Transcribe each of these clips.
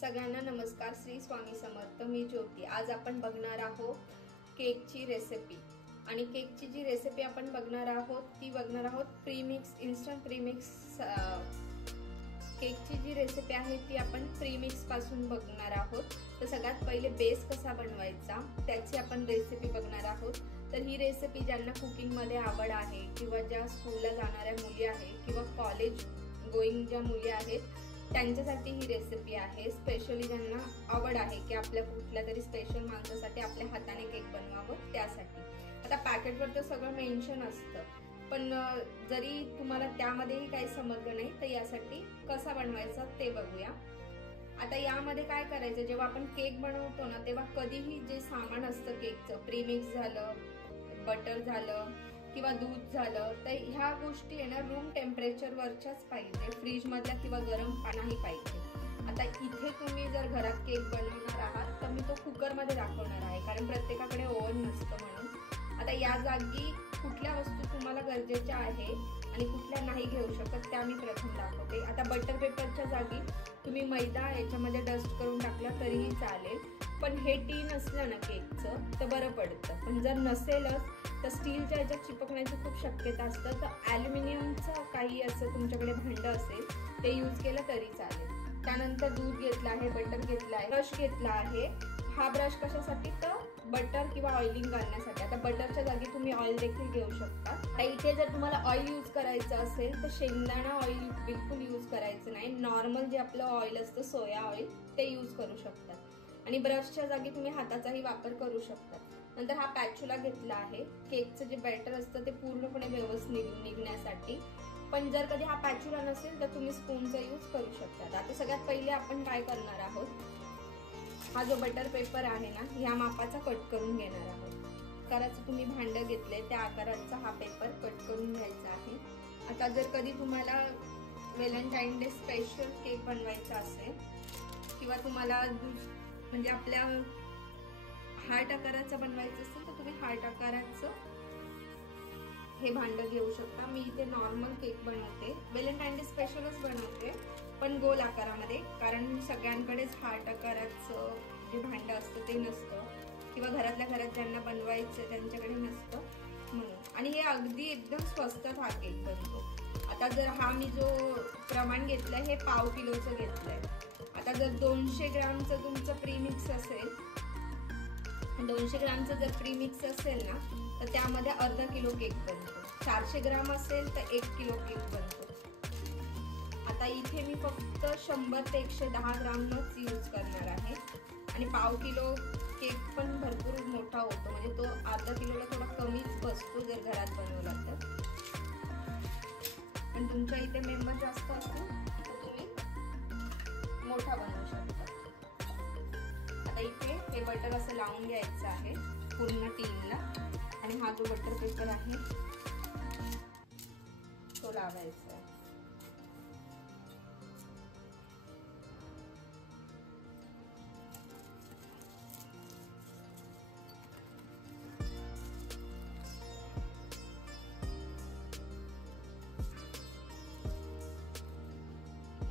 सगळ्यांना नमस्कार. श्री स्वामी समर्थ. मी ज्योती. आज आपण बघणार आहोत केकची रेसिपी. आणि केकची जी रेसिपी आपण बघणार आहोत प्रीमिक्स, इन्स्टंट प्रीमिक्स केकची जी रेसिपी आहे ती आपण प्रीमिक्स पासून बघणार आहोत. तर सगळ्यात पहिले बेस कसा बनवायचा त्याची आपण रेसिपी बघणार आहोत. तर ही रेसिपी ज्यांना कुकिंग मध्ये आवड आहे किंवा ज्या स्कूलला जाणाऱ्या मुली आहेत किंवा कॉलेज गोईंग ज्या मुली आहेत त्यांच्यासाठी ही रेसिपी आहे. स्पेशली ज्यांना आवड आहे की आपल्या कुठल्या तरी स्पेशल माणसासाठी आपल्या हाताने केक बनवावं त्यासाठी. आता पॅकेटवर तर सगळं मेन्शन असतं, पण जरी तुम्हाला त्यामध्येही काही समजलं नाही तर यासाठी कसा बनवायचा ते बघूया. आता यामध्ये काय करायचं, जेव्हा आपण केक बनवतो ना तेव्हा कधीही जे सामान असतं केकचं, प्रीमिक्स झालं, बटर झालं किंवा दूध झालं, तर ह्या गोष्टी आहे ना रूम टेम्परेचर वरच्याच पाहिजे, फ्रीज मधल्या किंवा गरम नाही पाहिजे. आता इथे तुम्ही जर घरात केक बनवणार आहात तर मी तो कुकर मध्ये दाखवणार आहे, कारण प्रत्येकाकडे ओव्हन नसतं म्हणून. आता या जागी कुठल्या वस्तू तुम्हाला गरजेच्या आहे आणि कुठल्या नाही घेऊ शकत त्या मी प्रथम दाखवते. आता बटर पेपरच्या जागी तुम्ही मैदा याच्यामध्ये डस्ट करून टाकला तरीही चालेल, पण हे टीन असलं ना केकचं तर बरं पडतं. पण जर नसेलच तर स्टीलच्या याच्यात चिपकण्याची खूप शक्यता असतं, तर ॲल्युमिनियमचं काही असं तुमच्याकडे भांडं असेल ते यूज केलं तरी चालेल. त्यानंतर दूध घेतलं आहे, बटर घेतलं आहे, ब्रश घेतला आहे. हा ब्रश कशासाठी, तर बटर किंवा ऑइलिंग करण्यासाठी. आता बटरच्या जागी तुम्ही ऑइल देखील घेऊ शकता. आता इथे जर तुम्हाला ऑइल यूज करायचं असेल तर शेंगदाणा ऑइल बिलकुल यूज करायचं नाही. नॉर्मल जे आपलं ऑइल असतं सोया ऑइल ते यूज करू शकता. आणि ब्रशच्या जागी तुम्ही हाताचाही वापर करू शकता. नंतर हा पॅचुला घेतला आहे. केकचं जे बॅटर असतं ते पूर्णपणे व्यवस्थित निघण्यासाठी. पण जर कधी हा पॅचुला नसेल तर तुम्ही स्पूनचा यूज करू शकता. आता सगळ्यात पहिले आपण काय करणार आहोत, हा जो बटर पेपर आहे ना ह्या मापाचा कट करून घेणार आहोत. आकाराचं तुम्ही भांडं घेतलंय त्या आकाराचा हा पेपर कट करून घ्यायचा आहे. आता जर कधी तुम्हाला व्हॅलेंटाईन डे स्पेशल केक बनवायचा असेल किंवा तुम्हाला म्हणजे आपल्या हार्ट आकाराचं बनवायचं असेल तर तुम्ही हार्ट आकाराचं हे भांडं घेऊ शकता. मी इथे नॉर्मल केक बनवते, व्हॅलेंटाईन डे स्पेशलच बनवते पण गोल आकारामध्ये, कारण सगळ्यांकडेच हार्ट आकाराचं जे भांडं असतं ते नसतं किंवा घरातल्या घरात ज्यांना बनवायचं त्यांच्याकडे नसतं म्हणून. आणि हे अगदी एकदम स्वस्तात हा केक बनतो. आता जर हा मी जो प्रमाण घेतलंय हे पाव किलोचं घेतलंय. आता जर 200 ग्रामचं तुमचं प्रीमिक्स असेल, 200 ग्रामचं जर प्रीमिक्स असेल ना तर त्यामध्ये अर्धा किलो केक बनतो. 400 ग्राम असेल तर 1 किलो केक बनतो. आता इथे मी फक्त 100 ते 110 ग्रामच यूज करणार आहे. आणि पाव किलो केक पण भरपूर मोठा होतो, म्हणजे तो अर्धा किलोला थोडा कमीच बसतो जर घरात बनवला तर. पण तुमच्या इथे मेंबर जास्त असतील तर तुम्ही मोठा बनवू शकता. आता इथे हे बटर असं लावून घ्यायचं आहे पूर्ण टीनला. आणि हा जो बटर पेपर आहे तो लावायचा आहे.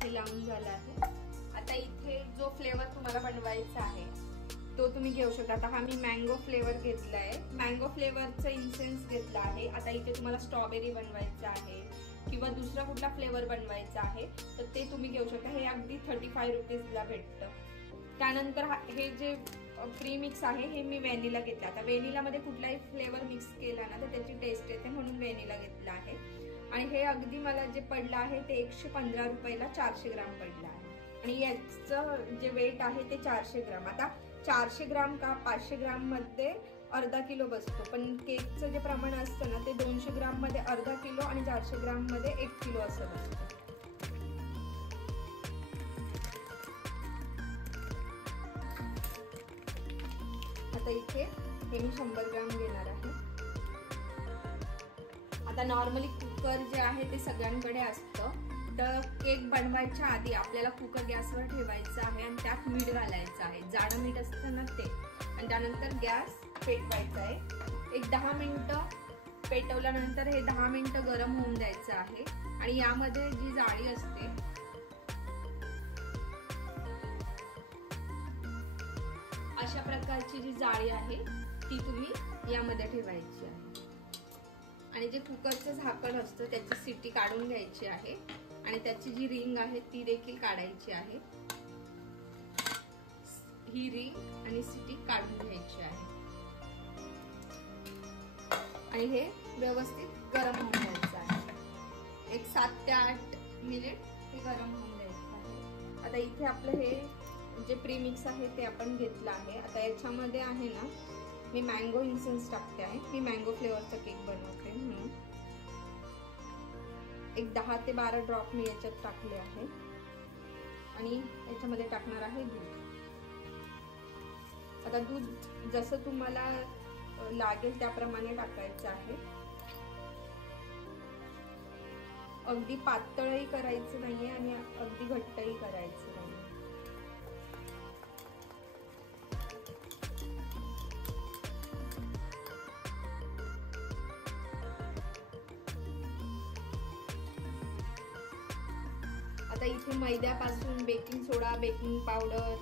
हे लावून झालं आहे. आता इथे जो फ्लेवर तुम्हाला बनवायचा आहे तो तुम्ही घेऊ शकता. आता हा मी मँगो फ्लेवर घेतलाय, मँगो फ्लेवरचा इन्सेन्स घेतला आहे. आता इथे तुम्हाला स्ट्रॉबेरी बनवायचा आहे किंवा दुसरा कुठला फ्लेवर बनवायचा आहे तर ते तुम्ही घेऊ शकता. हे अगदी 35 रुपीजला भेटतं. त्यानंतर हे जे प्रीमिक्स आहे हे मी व्हॅनिला घेतला. आता व्हॅनिलामध्ये कुठलाही फ्लेवर मिक्स केला ना तर त्याची टेस्ट येते म्हणून व्हॅनिला घेतला आहे. आणि हे अगदी मला जे पडलं आहे ते 115 रुपयाला 400 ग्राम पडलं आहे. आणि याचं जे वेट आहे ते 400 ग्राम. आता 400 ग्राम का 500 ग्राम मध्ये अर्धा किलो बसतो, पण केकचं जे प्रमाण असतं ना ते 200 ग्राम मध्ये अर्धा किलो आणि 400 ग्राम मध्ये 1 किलो असं बसतं. आता इथे हे मी 100 ग्राम घेणार आहे. आता नॉर्मली कुकर जे आहे ते सगळ्यांकडे असतं, तर केक बनवायच्या आधी आपल्याला कुकर गॅसवर ठेवायचा आहे आणि त्यात मीठ घालायचं आहे, जाडं मीठ असतं ना ते. आणि त्यानंतर गॅस पेटवायचा आहे. एक 10 मिनिटं पेटवल्यानंतर हे 10 मिनिटं गरम होऊन द्यायचं आहे. आणि यामध्ये जी जाळी असते अशा प्रकारची जी जाळी आहे ती तुम्ही यामध्ये ठेवायची आहे आणि जे कुकरचं झाकण असतं त्याची शिट्टी काढून घ्यायची आहे आणि त्याची जी रिंग आहे ती देखील काढायची आहे। ही रिंग आणि शिट्टी काढून घ्यायची आहे आणि हे व्यवस्थित गरम होऊन द्यायचं आहे। एक 7 ते 8 मिनिट हे गरम होऊन द्यायचं आहे। आता इथे आपलं हे जे प्रीमिक्स आहे ते आपण घेतलं आहे। आता याच्यामध्ये आहे ना मी मँगो इन्सेन्स टाकते आहे। मी मँगो फ्लेवरचा केक बनवते म्हणून एक 10 ते 12 ड्रॉप मी याच्यात टाकले आहे आणि याच्यामध्ये टाकणार आहे दूध। आता दूध जसं तुम्हाला लागेल त्याप्रमाणे टाकायचं आहे। अगदी पातळही करायचं नाहीये आणि अगदी घट्टही करायचं नाही। आता इथे मैद्यापासून बेकिंग सोडा, बेकिंग पावडर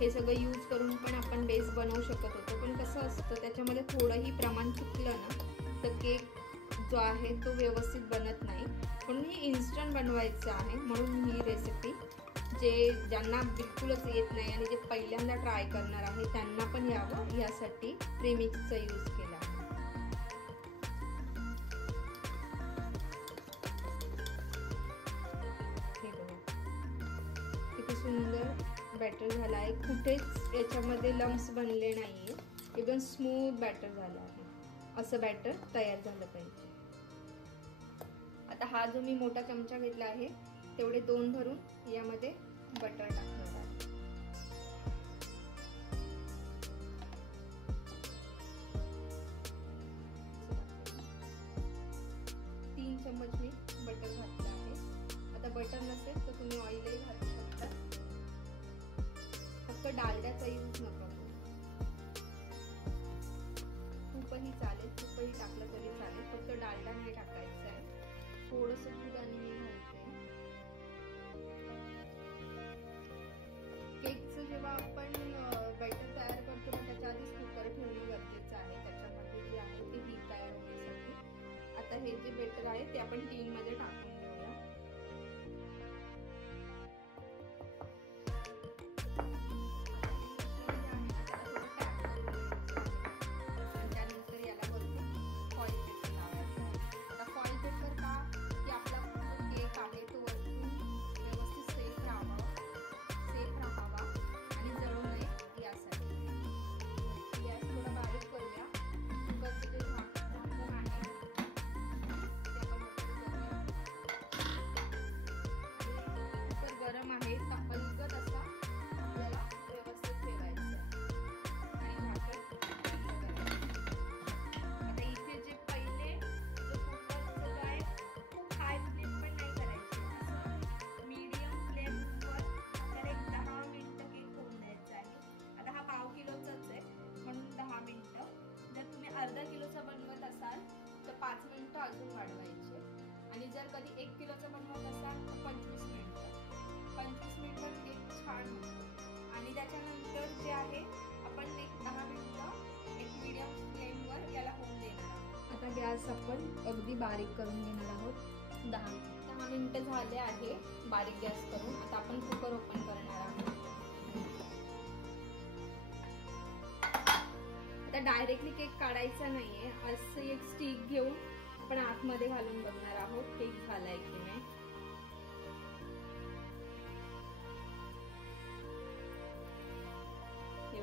हे सगळं यूज करून पण आपण बेस बनवू शकत होतो, पण कसं असतं त्याच्यामध्ये थोडंही प्रमाण चुकलं ना तर केक जो आहे तो व्यवस्थित बनत नाही। म्हणून ही इन्स्टंट बनवायचं आहे, म्हणून ही रेसिपी ज्यांना बिलकुलच येत नाही आणि जे पहिल्यांदा ट्राय करणार आहे त्यांना पण यावं यासाठी प्रीमिक्सचा यूज केला आहे। हे बघा किती सुंदर बॅटर झाला आहे, कुठेच याच्यामध्ये लम्प्स बनले नाहीये, एकदम स्मूथ बॅटर झाला आहे। असं बॅटर तयार झालं पाहिजे। आता हा जो मी मोठा चमचा घेतला आहे तेवढे 2 भरून यामध्ये बटर टाकणार आहे। 3 चम्मच मी बटर घातलं आहे। आता बटर नसेल तर तुम्ही ऑइलही घालू शकता, फक्त डालड्याचा यूज नका करू। तूपही चालेल, तूपही टाकलं तरी चालेल, फक्त डालडा नाही टाकायचा आहे। थोडंसं दूध आणि मी घालते। केकचं जेव्हा आपण बॅटर तयार करतो ना त्याच्या आधीच कुकर ठेवणे गरजेचं आहे, त्याच्यामध्ये जे आहे ते हीट तयार होण्यासाठी। आता हे जे बॅटर आहे ते आपण टीन मध्ये टाकून घेऊया। त्यानंतर याला वरती फॉइल पेपर लावायचा आहे। आता फॉइल पेपर का की आपला केक आहे तो वरतून व्यवस्थित सेफ राहावा आणि जळू नये यासाठी। गॅस थोडा बारीक करूया। कुकरचं जे झाकण आहे ते आपण करूया। कुकर गरम आहे तर अलगद असा आपल्याला व्यवस्थित ठेवायचं आहे आणि झाकण बंद करायचं। आता इथे जे पहिले जो कुकरचं जो आहे खूप हाय फ्लेम पण नाही करायची, असं मीडियम फ्लेमवर आपल्याला एक 10 मिनिटं केक होऊन द्यायचा आहे। आता हा पाव किलोचाच आहे म्हणून 10 मिनिटं। जर तुम्ही अर्धा किलोचा बनवत असाल तर 5 मिनिटं अजून वाढवायचे आणि जर कधी 1 किलोचा बनवत असाल तर 25 मिनिटं। 25 मिनिटात केक छान होतो आणि त्याच्यानंतर जे आहे आपण एक 10 मिनिटं एक मीडियम फ्लेमवर याला होऊन देणार आहोत। आता गॅस आपण अगदी बारीक करून घेणार आहोत। 10 मिनिटं झाले आहे बारीक गॅस करून। आता आपण कुकर ओपन करणार आहोत। आता डायरेक्टली केक काढायचा नाहीये, असं एक स्टिक घेऊन आपण आतमध्ये घालून बघणार आहोत केक झालाय की नाही।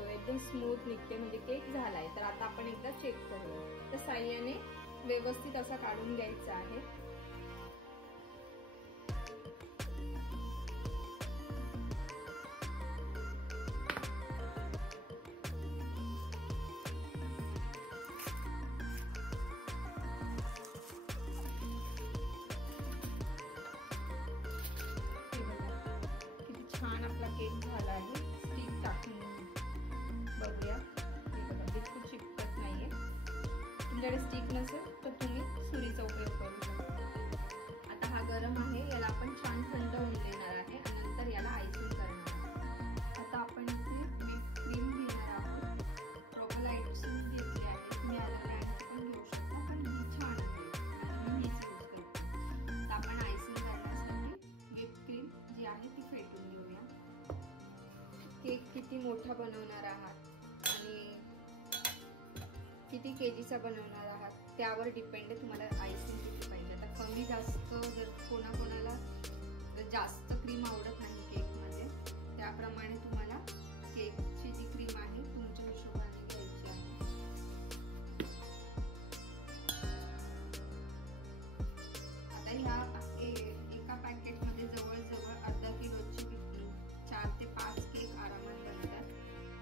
एकदम स्मूथ निघते म्हणजे केक झालाय। तर आता आपण एकदा चेक करूया। तर साह्याने व्यवस्थित असा काढून घ्यायचा आहे। किती छान आपला केक झाला आहे। स्टिक टाकून बघूया, हे बघा बिलकुल चिपकत नाहीये। तुमच्याकडे स्टिक नसेल तर तुम्ही सुरीचा उपयोग करू शकता। आता हा गरम आहे, याला आपण छान थंड होऊन देणार आहे आणि नंतर याला आयसिंग करणार आहे। आता आपण इथे व्हिप क्रीम घेणार आहोत किती मोठा बनवणार आहात आणि किती केजीचा बनवणार आहात त्यावर डिपेंड आहे तुम्हाला आयसिंग किती पाहिजे. आता कमी जास्त जर कोणाकोणाला जास्त क्रीम आवडत नाही केकमध्ये, त्याप्रमाणे तुम्हाला केकची जी क्रीम आहे तुमच्या हिशोबाने घ्यायची आहे. आता ह्या एका पॅकेटमध्ये जवळजवळ अर्धा किलोची 4 ते 5 केक आरामात बनतात.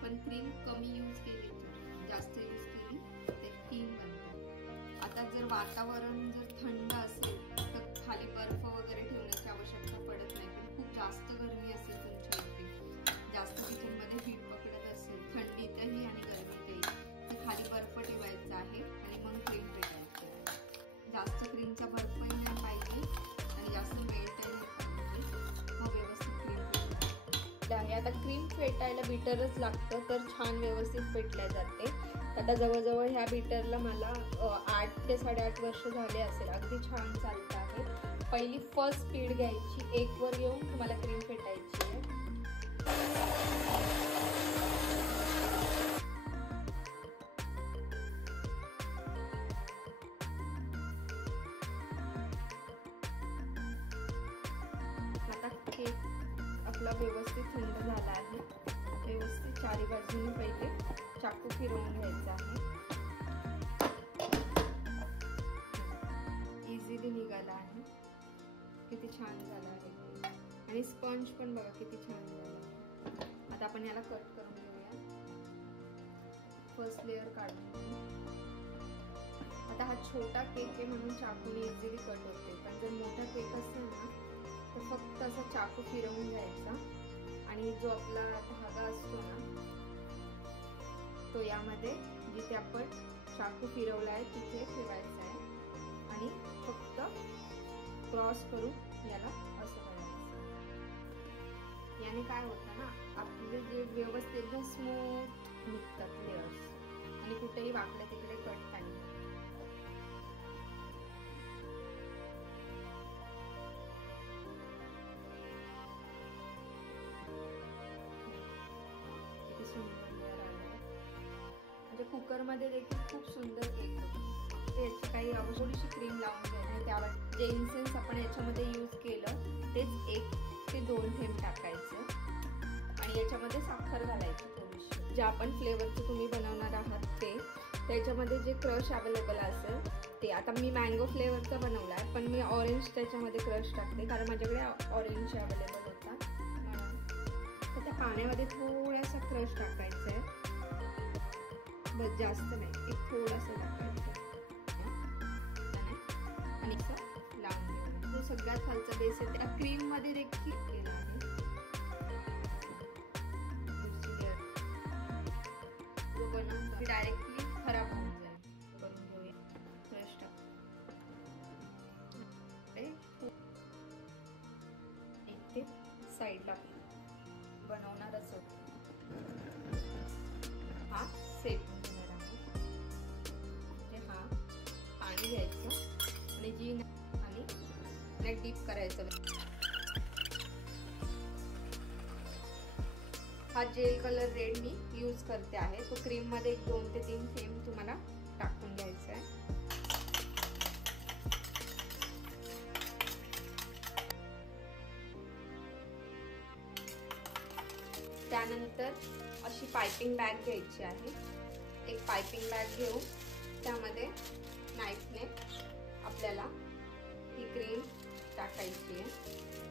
पण क्रीम कमी यूज केली, जास्त यूज केली ते 3 बनतात. आता जर वातावरण जर थंड असेल तर खाली बर्फ वगैरे ठेवण्याची आवश्यकता पडत नाही. पण खूप जास्त गरमी असेल तुमच्या इथे, जास्त किचनमध्ये हीट पकडत असेल थंडीतही आणि गरमीतही, तर खाली बर्फ ठेवायचा आहे आणि मग क्रीम फेटायची. जास्त क्रीमचा बर्फही नाही पाहिजे आणि जास्त मेल्टही नाही पाहिजे. मग व्यवस्थित क्रीम आहे. आता क्रीम फेटायला बीटरच लागतं तर छान व्यवस्थित फेटल्या जाते. आता जवळजवळ ह्या बीटरला मला 8 ते 8.5 वर्ष झाले असेल. अगदी छान चालत आहे. पहिली फर्स्ट स्पीड घ्यायची, 1 वर येऊन तुम्हाला क्रीम फेटायची आहे. आता केक आपला व्यवस्थित थंड झाला आहे. व्यवस्थित चारी बाजूने पहिले चाकू फिरवून घ्यायचा आहे. इझिली निघाला आहे. किती छान झाला आहे आणि स्पंज पण बघा किती छान झाला आहे. आता आपण याला कट करून घेऊया. फर्स्ट लेअर काढून घेऊ. आता हा छोटा केक आहे म्हणून चाकूने इझिली कट होते. पण जर मोठा केक असेल ना तर फक्त असा चाकू फिरवून घ्यायचा आणि जो आपला धागा असतो ना तो यामध्ये जिथे आपण चाकू फिरवला आहे तिथे ठेवायचा आहे आणि फक्त क्रॉस करून याला असं करायचं. याने काय होतं ना आपले जे व्यवस्थित एकदम स्मूथ निघतात लेअर्स आणि कुठेही वाकड्या तिकडे कट नाही. म्हणजे कुकर मध्ये देखील खूप सुंदर केक होतो. याची काही थोडीशी क्रीम लावून घ्यायची. त्यावर जे इन्सेन्स आपण याच्यामध्ये यूज केलं तेच 1 ते 2 थेंब टाकायचं आणि याच्यामध्ये साखर घालायची थोडीशी. जे आपण फ्लेवरचं तुम्ही बनवणार आहात ते त्याच्यामध्ये जे क्रश अवेलेबल असेल ते. आता मी मँगो फ्लेवरचा बनवला आहे पण मी ऑरेंज त्याच्यामध्ये क्रश टाकते कारण माझ्याकडे ऑरेंज अवेलेबल होता म्हणून. तर त्या पाण्यामध्ये थोडासा क्रश टाकायचा आहे, बस जास्त नाही, एक थोडासा टाकायचं आणि लावून घ्यायचं. जो सगळ्यात खालचा बेस आहे त्या क्रीम मध्ये देखील केला आहे. जो बनवतो डायरेक्टली खराब होऊन जाईल. करून घेऊया. क्रश टाक एक ते साईडला बनवणारच होतो. हा सेट घेणार आहोत. म्हणजे हा पाणी घ्यायचं आणि जी आणि डीप करायचं. हा जेल कलर रेड मी यूज करते आहे. तो क्रीम मध्ये 2 ते 3 थेंब तुम्हाला टाकून घ्यायचा आहे. त्यानंतर अशी पाइपिंग बॅग घ्यायची आहे. एक पाइपिंग बॅग घेऊन त्यामध्ये नाईफने आपल्याला ही क्रीम टाकायची आहे.